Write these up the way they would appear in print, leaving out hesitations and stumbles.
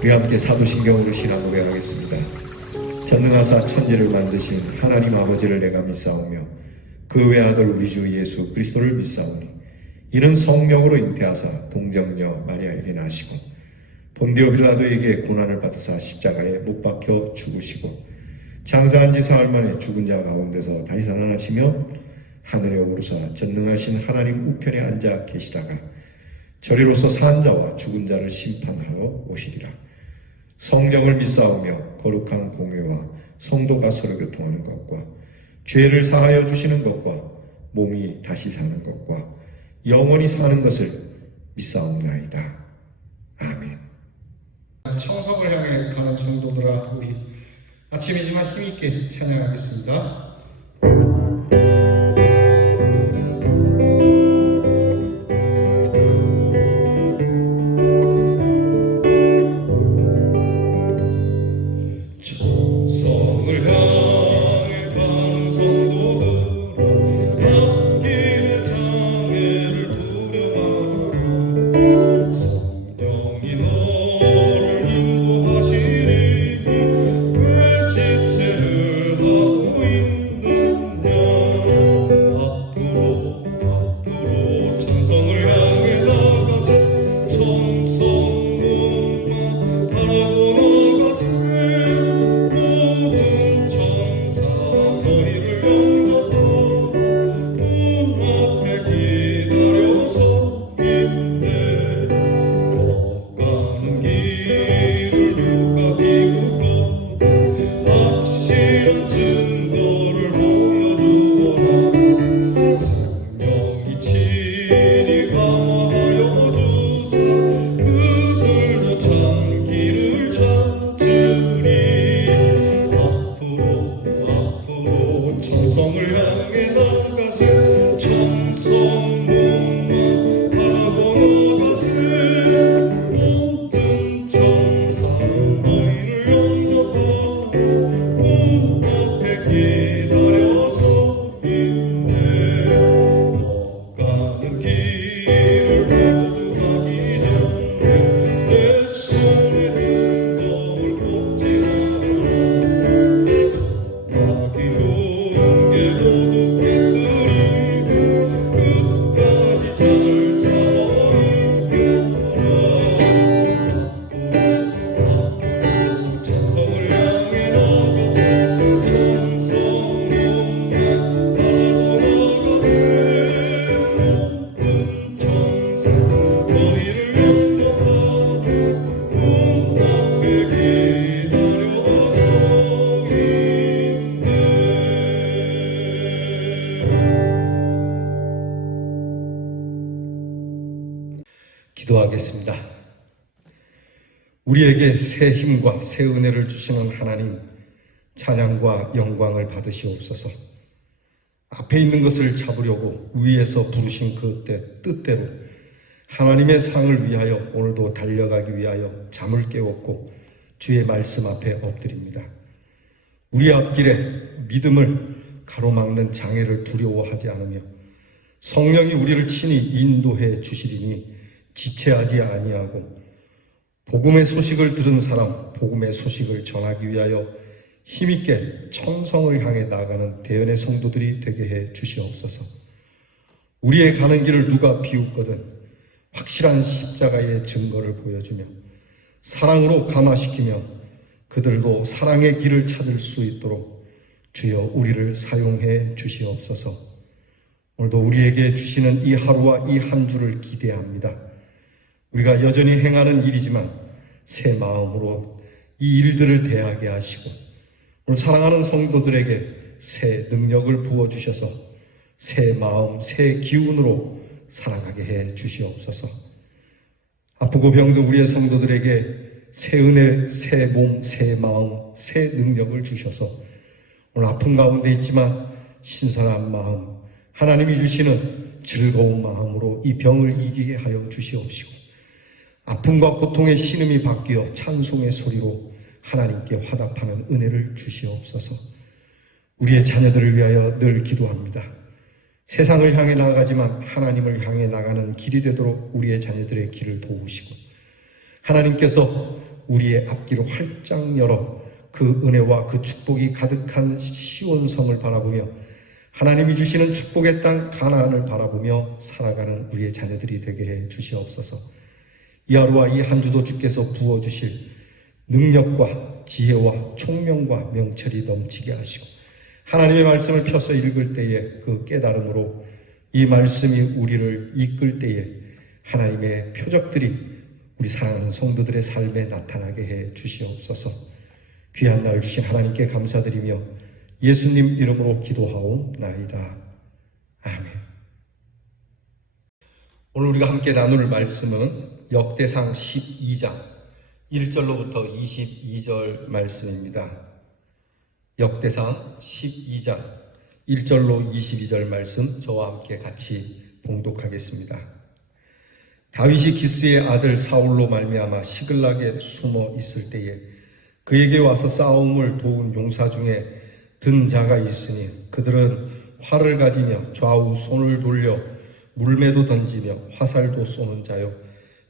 우리 함께 사도신경으로 신앙 고백하겠습니다. 전능하사 천지를 만드신 하나님 아버지를 내가 믿사오며 그 외아들 우리 주 예수 그리스도를 믿사오니 이는 성령으로 잉태하사 동정녀 마리아에게 나시고 본디오 빌라도에게 고난을 받으사 십자가에 못 박혀 죽으시고 장사한 지 사흘 만에 죽은 자 가운데서 다시 살아나시며 하늘에 오르사 전능하신 하나님 우편에 앉아 계시다가 저리로서 산 자와 죽은 자를 심판하러 오시리라. 성령을 믿사오며 거룩한 공회와 성도가 서로 교통하는 것과 죄를 사하여 주시는 것과 몸이 다시 사는 것과 영원히 사는 것을 믿사옵나이다. 아멘. 청석을 향해 가는 성도들아, 우리 아침이지만 힘있게 찬양하겠습니다. 기도하겠습니다. 우리에게 새 힘과 새 은혜를 주시는 하나님, 찬양과 영광을 받으시옵소서. 앞에 있는 것을 잡으려고 위에서 부르신 그 뜻대로 하나님의 상을 위하여 오늘도 달려가기 위하여 잠을 깨웠고 주의 말씀 앞에 엎드립니다. 우리 앞길에 믿음을 가로막는 장애를 두려워하지 않으며 성령이 우리를 친히 인도해 주시리니 지체하지 아니하고 복음의 소식을 들은 사람, 복음의 소식을 전하기 위하여 힘있게 천성을 향해 나가는 대연의 성도들이 되게 해 주시옵소서. 우리의 가는 길을 누가 비웃거든 확실한 십자가의 증거를 보여주며 사랑으로 감화시키며 그들도 사랑의 길을 찾을 수 있도록 주여 우리를 사용해 주시옵소서. 오늘도 우리에게 주시는 이 하루와 이 한 주를 기대합니다. 우리가 여전히 행하는 일이지만 새 마음으로 이 일들을 대하게 하시고 오늘 사랑하는 성도들에게 새 능력을 부어주셔서 새 마음, 새 기운으로 살아가게 해 주시옵소서. 아프고 병든 우리의 성도들에게 새 은혜, 새 몸, 새 마음, 새 능력을 주셔서 오늘 아픈 가운데 있지만 신선한 마음, 하나님이 주시는 즐거운 마음으로 이 병을 이기게 하여 주시옵시고 아픔과 고통의 신음이 바뀌어 찬송의 소리로 하나님께 화답하는 은혜를 주시옵소서. 우리의 자녀들을 위하여 늘 기도합니다. 세상을 향해 나아가지만 하나님을 향해 나가는 길이 되도록 우리의 자녀들의 길을 도우시고 하나님께서 우리의 앞길을 활짝 열어 그 은혜와 그 축복이 가득한 시온 성을 바라보며 하나님이 주시는 축복의 땅 가나안을 바라보며 살아가는 우리의 자녀들이 되게 해 주시옵소서. 이 하루와 이 한 주도 주께서 부어주실 능력과 지혜와 총명과 명철이 넘치게 하시고 하나님의 말씀을 펴서 읽을 때에 그 깨달음으로 이 말씀이 우리를 이끌 때에 하나님의 표적들이 우리 사랑하는 성도들의 삶에 나타나게 해 주시옵소서. 귀한 날 주신 하나님께 감사드리며 예수님 이름으로 기도하옵나이다. 아멘. 오늘 우리가 함께 나눌 말씀은 역대상 12장 1절로부터 22절 말씀입니다. 역대상 12장 1절로 22절 말씀 저와 함께 같이 봉독하겠습니다. 다윗이 기스의 아들 사울로 말미암아 시글락에 숨어 있을 때에 그에게 와서 싸움을 도운 용사 중에 든 자가 있으니 그들은 활을 가지며 좌우 손을 돌려 물매도 던지며 화살도 쏘는 자요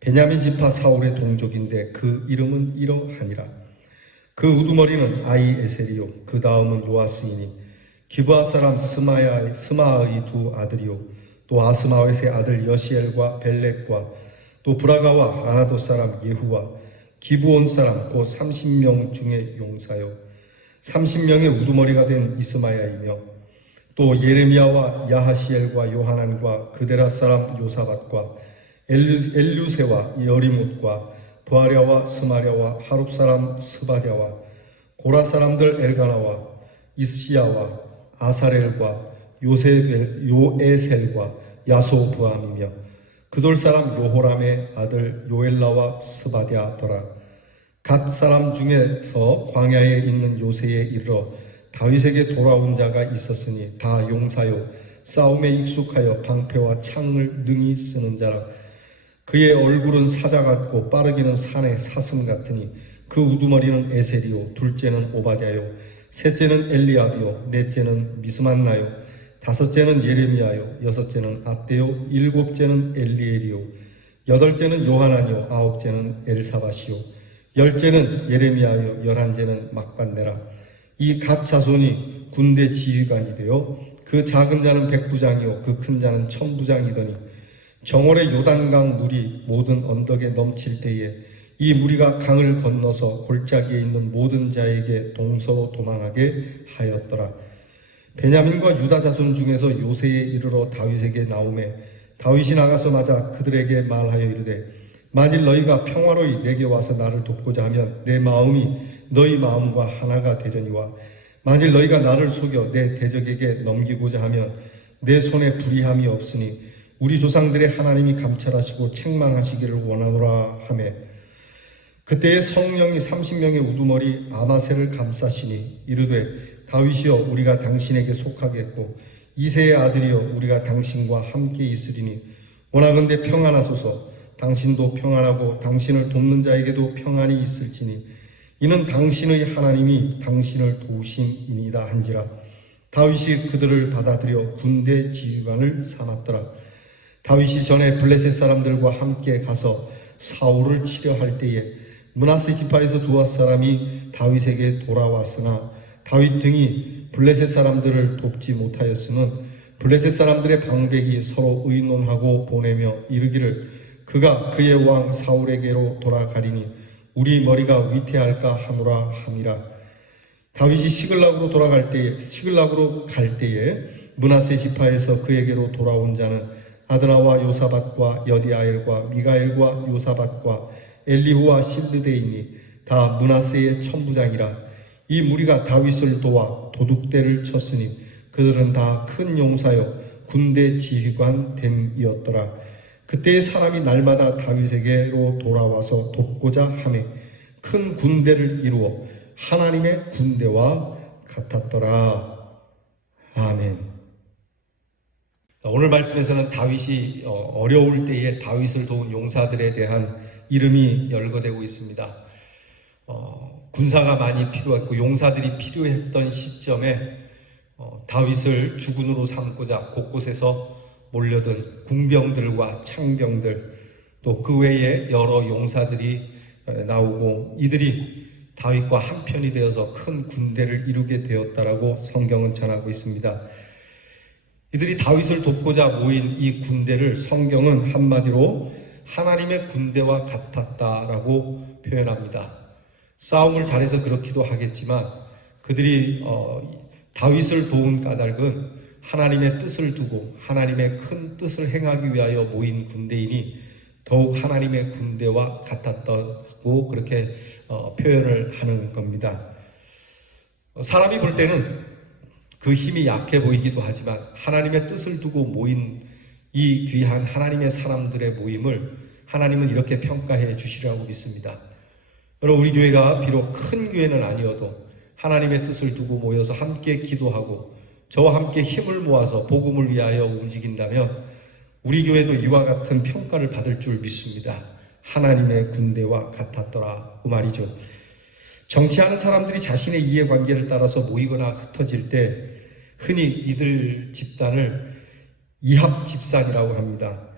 베냐민 지파 사울의 동족인데 그 이름은 이러하니라. 그 우두머리는 아히에셀이요 그 다음은 요아스이니 기브아 사람 스마의 두 아들이요 또 아스마웻의 아들 여시엘과 벨렉과 또 브라가와 아나도 사람 예후와 기브온 사람 곧 30명 중의 용사요 30명의 우두머리가 된 이스마야이며 또 예레미야와 야하시엘과 요하난과 그데라 사람 요사밧과 엘류세와 여리못과 부하랴와 스마랴와 하룹 사람 스바랴와 고라 사람들 엘가나와 이스시야와 아사렐과 요에셀과 야소부암이며 그돌 사람 요호람의 아들 요엘라와 스바랴더라. 갓 사람 중에서 광야에 있는 요새에 이르러 다윗에게 돌아온 자가 있었으니 다 용사요 싸움에 익숙하여 방패와 창을 능히 쓰는 자라. 그의 얼굴은 사자 같고 빠르기는 산의 사슴 같으니 그 우두머리는 에셀이요 둘째는 오바댜요 셋째는 엘리압이요 넷째는 미스만나요 다섯째는 예레미야요 여섯째는 앗대요 일곱째는 엘리엘이요 여덟째는 요하나니요 아홉째는 엘사밧이요 열째는 예레미야요 열한째는 막반네라. 이 갓 자손이 군대 지휘관이 되어 그 작은 자는 백부장이요 그 큰 자는 천부장이더니 정월의 요단강 물이 모든 언덕에 넘칠 때에 이 무리가 강을 건너서 골짜기에 있는 모든 자에게 동서로 도망하게 하였더라. 베냐민과 유다 자손 중에서 요새에 이르러 다윗에게 나오매 다윗이 나가서 맞아 그들에게 말하여 이르되 만일 너희가 평화로이 내게 와서 나를 돕고자 하면 내 마음이 너희 마음과 하나가 되려니와 만일 너희가 나를 속여 내 대적에게 넘기고자 하면 내 손에 불의함이 없으니 우리 조상들의 하나님이 감찰하시고 책망하시기를 원하노라 하매 그때에 성령이 30명의 우두머리 아마셀을 감싸시니 이르되 다윗이여 우리가 당신에게 속하겠고 이새의 아들이여 우리가 당신과 함께 있으리니 원하건대 평안하소서. 당신도 평안하고 당신을 돕는 자에게도 평안이 있을지니 이는 당신의 하나님이 당신을 도우심이니이다 한지라. 다윗이 그들을 받아들여 군대 지휘관을 삼았더라. 다윗이 전에 블레셋 사람들과 함께 가서 사울을 치려 할 때에 므낫세 지파에서 두앗 사람이 다윗에게 돌아왔으나 다윗 등이 블레셋 사람들을 돕지 못하였으면 블레셋 사람들의 방백이 서로 의논하고 보내며 이르기를 그가 그의 왕 사울에게로 돌아가리니 우리 머리가 위태할까 하노라 함이라. 다윗이 시글락으로 갈 때에 므낫세 지파에서 그에게로 돌아온 자는 아드나와 요사밧과 여디아엘과 미가엘과 요사밧과 엘리후와 실르데이니 다 므낫세의 천부장이라. 이 무리가 다윗을 도와 도둑대를 쳤으니 그들은 다 큰 용사여 군대 지휘관 됨이었더라. 그때의 사람이 날마다 다윗에게로 돌아와서 돕고자 하매 큰 군대를 이루어 하나님의 군대와 같았더라. 아멘. 오늘 말씀에서는 다윗이 어려울 때에 다윗을 도운 용사들에 대한 이름이 열거되고 있습니다. 군사가 많이 필요했고 용사들이 필요했던 시점에 다윗을 주군으로 삼고자 곳곳에서 몰려든 궁병들과 창병들 또 그 외에 여러 용사들이 나오고 이들이 다윗과 한편이 되어서 큰 군대를 이루게 되었다라고 성경은 전하고 있습니다. 이들이 다윗을 돕고자 모인 이 군대를 성경은 한마디로 하나님의 군대와 같았다라고 표현합니다. 싸움을 잘해서 그렇기도 하겠지만 그들이 다윗을 도운 까닭은 하나님의 뜻을 두고 하나님의 큰 뜻을 행하기 위하여 모인 군대이니 더욱 하나님의 군대와 같았다고 그렇게 표현을 하는 겁니다. 사람이 볼 때는 그 힘이 약해 보이기도 하지만 하나님의 뜻을 두고 모인 이 귀한 하나님의 사람들의 모임을 하나님은 이렇게 평가해 주시라고 믿습니다. 여러분, 우리 교회가 비록 큰 교회는 아니어도 하나님의 뜻을 두고 모여서 함께 기도하고 저와 함께 힘을 모아서 복음을 위하여 움직인다면 우리 교회도 이와 같은 평가를 받을 줄 믿습니다. 하나님의 군대와 같았더라 그 말이죠. 정치하는 사람들이 자신의 이해관계를 따라서 모이거나 흩어질 때 흔히 이들 집단을 이합집산이라고 합니다.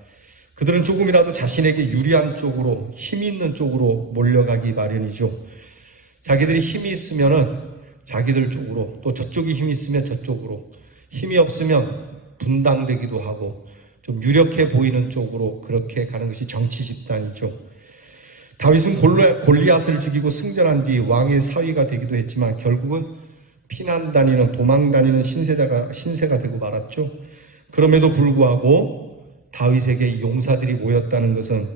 그들은 조금이라도 자신에게 유리한 쪽으로, 힘이 있는 쪽으로 몰려가기 마련이죠. 자기들이 힘이 있으면은 자기들 쪽으로, 또 저쪽이 힘이 있으면 저쪽으로, 힘이 없으면 분당되기도 하고 좀 유력해 보이는 쪽으로 그렇게 가는 것이 정치 집단이죠. 다윗은 골리앗을 죽이고 승전한 뒤 왕의 사위가 되기도 했지만 결국은 피난 다니는, 도망 다니는 신세가 되고 말았죠. 그럼에도 불구하고 다윗에게 용사들이 모였다는 것은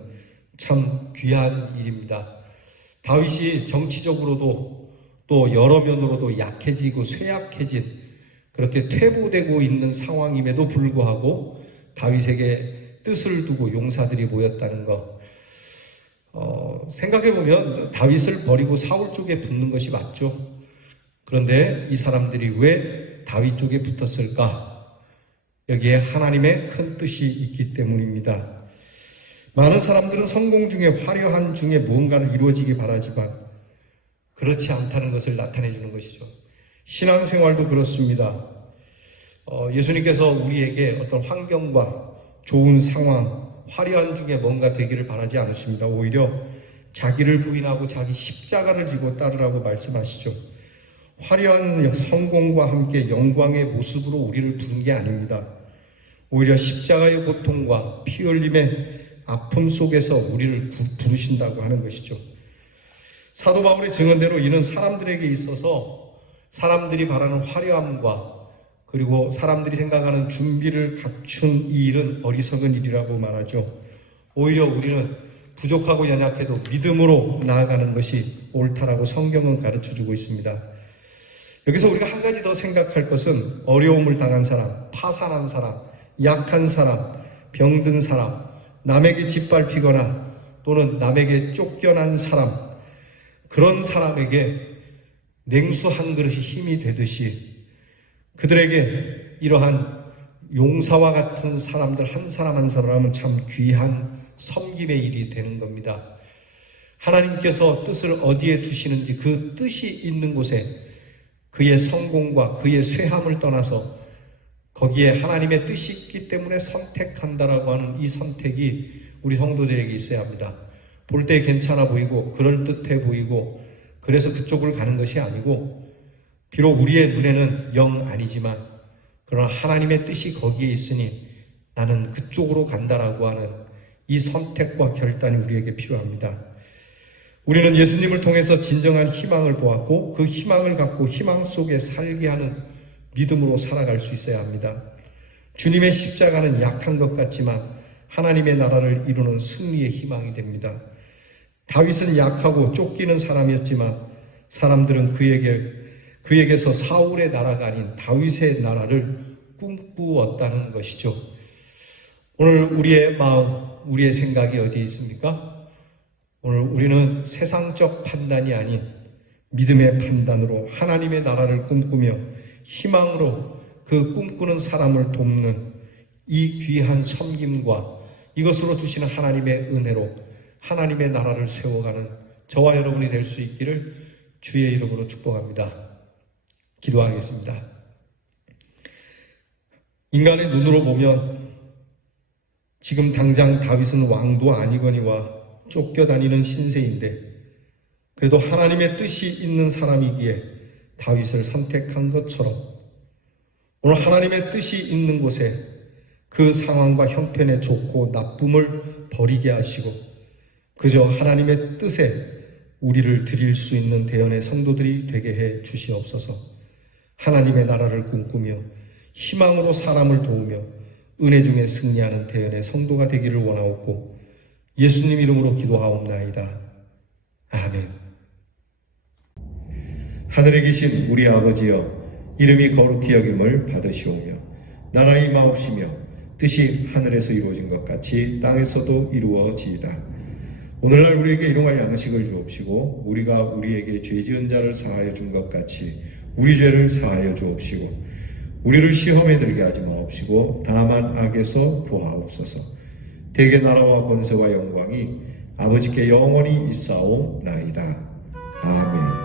참 귀한 일입니다. 다윗이 정치적으로도 또 여러 면으로도 약해지고 쇠약해진 그렇게 퇴보되고 있는 상황임에도 불구하고 다윗에게 뜻을 두고 용사들이 모였다는 것, 생각해보면 다윗을 버리고 사울 쪽에 붙는 것이 맞죠. 그런데 이 사람들이 왜 다윗 쪽에 붙었을까? 여기에 하나님의 큰 뜻이 있기 때문입니다. 많은 사람들은 성공 중에 화려한 중에 무언가를 이루어지기 바라지만 그렇지 않다는 것을 나타내 주는 것이죠. 신앙생활도 그렇습니다. 예수님께서 우리에게 어떤 환경과 좋은 상황, 화려한 중에 뭔가 되기를 바라지 않으십니다. 오히려 자기를 부인하고 자기 십자가를 지고 따르라고 말씀하시죠. 화려한 성공과 함께 영광의 모습으로 우리를 부른 게 아닙니다. 오히려 십자가의 고통과 피 흘림의 아픔 속에서 우리를 부르신다고 하는 것이죠. 사도 바울의 증언대로 이는 사람들에게 있어서 사람들이 바라는 화려함과 그리고 사람들이 생각하는 준비를 갖춘 이 일은 어리석은 일이라고 말하죠. 오히려 우리는 부족하고 연약해도 믿음으로 나아가는 것이 옳다라고 성경은 가르쳐주고 있습니다. 여기서 우리가 한 가지 더 생각할 것은 어려움을 당한 사람, 파산한 사람, 약한 사람, 병든 사람, 남에게 짓밟히거나 또는 남에게 쫓겨난 사람, 그런 사람에게 냉수 한 그릇이 힘이 되듯이 그들에게 이러한 용사와 같은 사람들 한 사람 한 사람은 참 귀한 섬김의 일이 되는 겁니다. 하나님께서 뜻을 어디에 두시는지 그 뜻이 있는 곳에 그의 성공과 그의 쇠함을 떠나서 거기에 하나님의 뜻이 있기 때문에 선택한다라고 하는 이 선택이 우리 성도들에게 있어야 합니다. 볼 때 괜찮아 보이고 그럴듯해 보이고 그래서 그쪽을 가는 것이 아니고 비록 우리의 눈에는 영 아니지만 그러나 하나님의 뜻이 거기에 있으니 나는 그쪽으로 간다라고 하는 이 선택과 결단이 우리에게 필요합니다. 우리는 예수님을 통해서 진정한 희망을 보았고 그 희망을 갖고 희망 속에 살게 하는 믿음으로 살아갈 수 있어야 합니다. 주님의 십자가는 약한 것 같지만 하나님의 나라를 이루는 승리의 희망이 됩니다. 다윗은 약하고 쫓기는 사람이었지만 사람들은 그에게서 사울의 나라가 아닌 다윗의 나라를 꿈꾸었다는 것이죠. 오늘 우리의 마음, 우리의 생각이 어디에 있습니까? 오늘 우리는 세상적 판단이 아닌 믿음의 판단으로 하나님의 나라를 꿈꾸며 희망으로 그 꿈꾸는 사람을 돕는 이 귀한 섬김과 이것으로 주시는 하나님의 은혜로 하나님의 나라를 세워가는 저와 여러분이 될 수 있기를 주의 이름으로 축복합니다. 기도하겠습니다. 인간의 눈으로 보면 지금 당장 다윗은 왕도 아니거니와 쫓겨다니는 신세인데 그래도 하나님의 뜻이 있는 사람이기에 다윗을 선택한 것처럼 오늘 하나님의 뜻이 있는 곳에 그 상황과 형편의 좋고 나쁨을 버리게 하시고 그저 하나님의 뜻에 우리를 드릴 수 있는 대언의 성도들이 되게 해 주시옵소서. 하나님의 나라를 꿈꾸며 희망으로 사람을 도우며 은혜 중에 승리하는 대언의 성도가 되기를 원하옵고 예수님 이름으로 기도하옵나이다. 아멘. 하늘에 계신 우리 아버지여, 이름이 거룩히 여김을 받으시오며 나라가 임하옵시며 뜻이 하늘에서 이루어진 것 같이 땅에서도 이루어지이다. 오늘날 우리에게 일용할 양식을 주옵시고 우리가 우리에게 죄 지은 자를 사하여 준 것 같이 우리 죄를 사하여 주옵시고 우리를 시험에 들게 하지 마옵시고 다만 악에서 구하옵소서. 대개 나라와 권세와 영광이 아버지께 영원히 있사오나이다. 아멘.